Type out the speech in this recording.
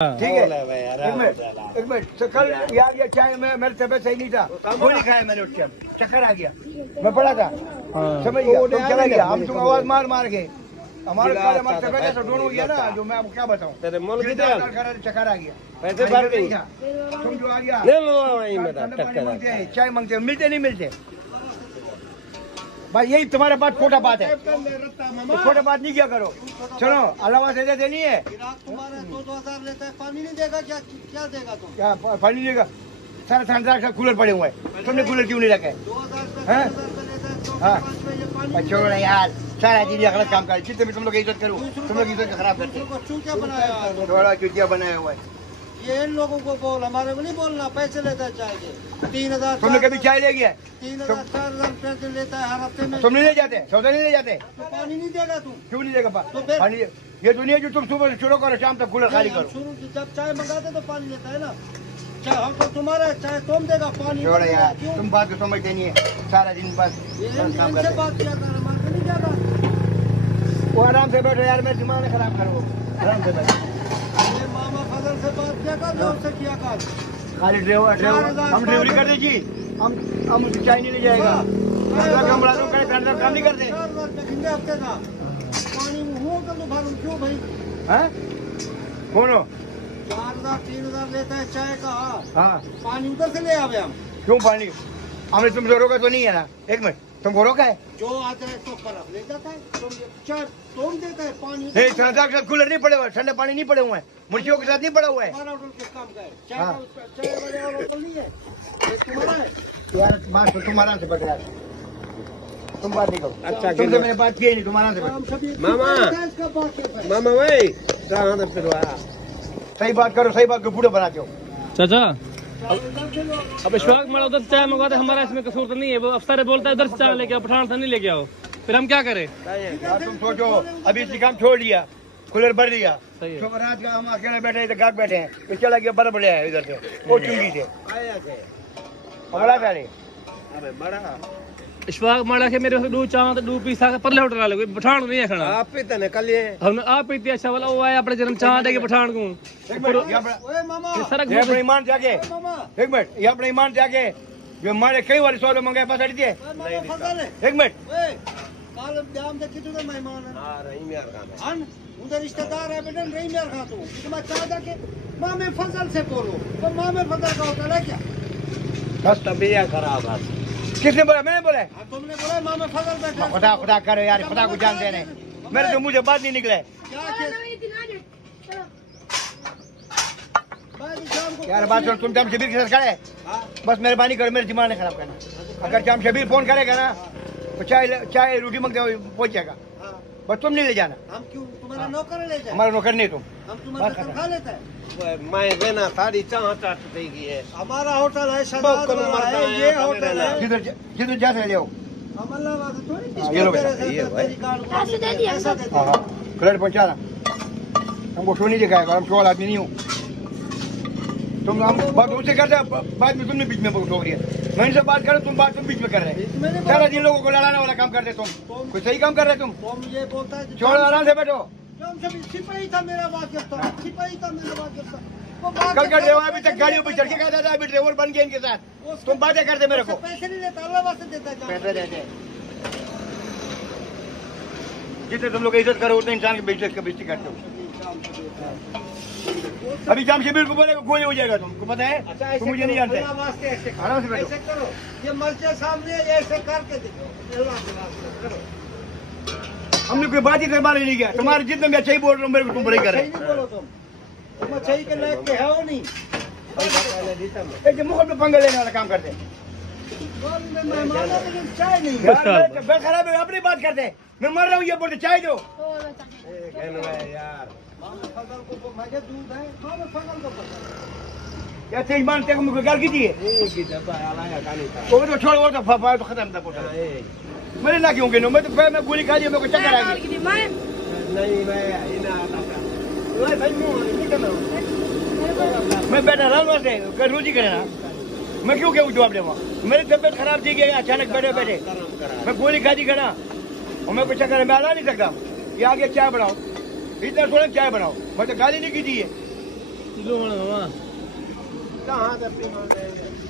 ठीक है। एक मिनट कल यार ये चाय में मेरी तबीयत सही नहीं था, गोली खाया मैंने, उठ के चक्कर आ गया, मैं पड़ा था, समझ गया, तुम चला गया, हम तुम आवाज मार मार के हमारे तबीयत ऐसा डोन हो गया ना, जो मैं आपको क्या बताऊँ, चक्कर आ गया, पैसे भर गई, तुम जो आ गया चाय मांगते हो, मिलते नहीं मिलते भाई, यही तुम्हारे पास खोटा बात है, खोटा बात नहीं किया करो। चलो अलावा से देनी है, तुम्हारे 2,000 लेता है, पानी नहीं देगा क्या? क्या देगा तुम? क्या पानी देगा? सारे संसार का कूलर पड़े हुए हैं, तुमने कूलर क्यों नहीं रखे? 2,000 हाँ छोड़ो यार, सारा चीज गलत काम कर, जितने भी तुम लोग इज्जत करो, तुम लोग इज्जत खराब करते हो। चूतिया बनाया, थोड़ा चूतिया बनाया हुआ है। ये इन लोगों को बोल, हमारे को नहीं बोलना। पैसे लेता है चाय के 3,000, तुमने कभी चाय ले गया? 3,000 4,000 लेता है हर हफ्ते में। तुम नहीं ले जाते, सौदा नहीं ले जाते, तो पानी नहीं देगा तुम? क्यों नहीं देगा तो फिर? पानी? ये दुनिया जो तुम सुबह शुरू करो, शाम तक कूलर खाली करो। शुरू जब चाय मंगाते तो पानी लेता है ना, चाय हम तो तुम्हारा चाय तुम देगा, पानी छोड़ो यार, तुम बात को समझते नहीं है, सारा दिन बस काम करते। बात किया था, हमारे नहीं जाता। वो आराम से बैठो यार, मेरे दिमाग खराब करो, आराम से बैठो। मामा फजल से बात किया कर, जो उससे किया कर। खाली ड्राइवर हम डिलीवरी कर दीजिए, हम उसकी चाय नहीं ले जाएगा, काम नहीं करते। 4,000 रुपये हफ्ते का पानी हो कर भरूं क्यों भाई? हैं बोलो, 4,000 3,000 लेता है चाय का। हाँ पानी उधर से ले आवे हम। क्यों पानी? हमने तुमसे रोका तो नहीं है ना? एक मिनट, तुमको रोका है? जो आता है तो बर्फ ले जाता है, चाय तुम देता है पानी। नहीं, ट्रांसैक्शन कूलर नहीं पड़े हुए, ठंडे पानी नहीं पड़े हुए हैं, मुर्शियों के साथ नहीं पड़ा हुआ है। हमारा होटल किस काम का है? चाय वाले और होटल नहीं है, ये तुम्हारा है। यार बात तो तुम आराम से बैठ रहा है, तुम बात नहीं करो। अच्छा तुमसे मैंने बात की नहीं, तुम आराम से बैठो। मामा भाई सही बात करो, सही बात को पूरे बनाते हो। चाचा अब इशफाक मारा उधर से चाय मंगवाते, हमारा इसमें कसूर तो नहीं है, वो अफसर बोलता है उधर से चाय लेके आओ, पठान से नहीं लेके आओ, फिर हम क्या करें? यार तुम सोचो, अभी इसी काम छोड़ दिया, कूलर भर दिया, सही है। तो रात का हम अकेले बैठे इधर गाहक बैठे हैं, तो चला गया बर्फ ले आया इधर से, वो चुंगी से बड़ा प्यारे इशफाक मारा के मेरे दो चाह तो दो पीसा पर ले उठा ले, पठान नहीं है खाना। आप पीते ने कल ये हमने आप पीते अच्छा वाला वो आया अपने जन्म चाह दे के पठान को। ओए मामा, ये अपने ईमान जाके, मामा एक मिनट, ये अपने ईमान जाके जो हमारे कई बार 100 मंगाए बस हट दिए। मामा फजल है। एक मिनट, ओए काल जाम देखी तो मेहमान है। हां रहीम यार खान हन उधर रिश्तेदार है बेटा, रहीम यार खान तो तुम्हारा चाहता के मामे फजल से बोलो, तो मामे फजल का होटल है क्या? बस तबीयत खराब है। किसने बोला? मैंने बोला? तुमने बोला मामे फजल बैठा। खुदा खुदा करो यार, खुदा को जानते नहीं, मेरे तो मुझे बात नहीं निकले यार। बात सुन, तुम जाम शबीर के साथ खड़े, बस मेहरबानी करो, मेरे दिमाग नहीं खराब करना। अगर जाम शबीर फोन करेगा ना तो चाय रोटी मांगते हुए पहुंच जाएगा, बस तुम नहीं ले जाना। हम क्यों तुम्हारा नौकर ले जाए? हमारा नौकर नहीं तुम, हम तुम्हारा तनख्वाह लेता है। मैं देना सारी चाह चाट देगी है। हमारा होटल है, शदाद वाला है, ये होटल है। जिधर जा से ले आओ, अमलाबाद थोड़ी ये लो बेटा, पैसा दे दिया। क्रेडिट पहुँचाना, हमको शो नहीं दिखाएगा, हम शो वाला आदमी नहीं हूँ। तुम हम बात उनसे करते, बाद में तुमने बीच में ठोक दिया। मैं इनसे बात करूँ, तुम बात तुम बीच में कर रहे हैं, सारा दिन लोगों को लड़ाने वाला काम करते तुम। कोई सही काम कर रहे तुम? तुम ये बोलता है छोड़ो, आराम से बैठो। सिपाही था मेरा, वाकिफ था, सिपाही था मेरा, वाकिफ था। कल का ड्राइवर अभी तक गाड़ियों पे चढ़ के गया था, अभी ड्राइवर बन गया इनके साथ, तुम बातें करते मेरे को। पैसे नहीं लेता, अल्लाह वास्ते देता है। पैसे देते, जितने तुम लोग इज्जत करो उतने इंसान की बेइज्जती करते हो। अभी जाम शबीर को बोलेगा गोली हो जाएगा, तुमको पता है? तुम मुझे नहीं जानते। आराम से बैठो, करो ये मर्चे सामने ऐसे करके देखो, हमने कोई बात ही करवाने नहीं गया, तुम्हारे जितने मैं अच्छाई बोल रहा हूँ मेरे को तुम बुराई कर रहे नहीं बोलो तुम अच्छाई के लायक के हो नहीं। एक मुख में पंगा लेने वाला काम करते लेकिन चाय नहीं यार, खराब है, अपनी बात करते। मैं मर रहा हूँ, ये बोलते चाय दो यार। फजल को मजे दूध है, मामे फजल को पता। या तेज मानते को मुझे गाल कीजिए, वो तो छोड़, वो तो फफा तो खत्म था पोटा। मैंने ना क्यों गिनो, मैं तो मैं गोली खा लिया, मेरे को चक्कर आ गई। मैं बैठा रहा वैसे रोजी करे ना, मैं क्यों क्या जवाब देवा? मेरी तबियत खराब थी, अचानक बैठे बैठे मैं गोली खा दी गना, और मैं कुछ चक्कर में आ नहीं सकता। ये आगे चाय बनाओ, इतना थोड़ा चाय बनाओ, मैं तो गाली नहीं की थी। लो मामा कहाँ से पीना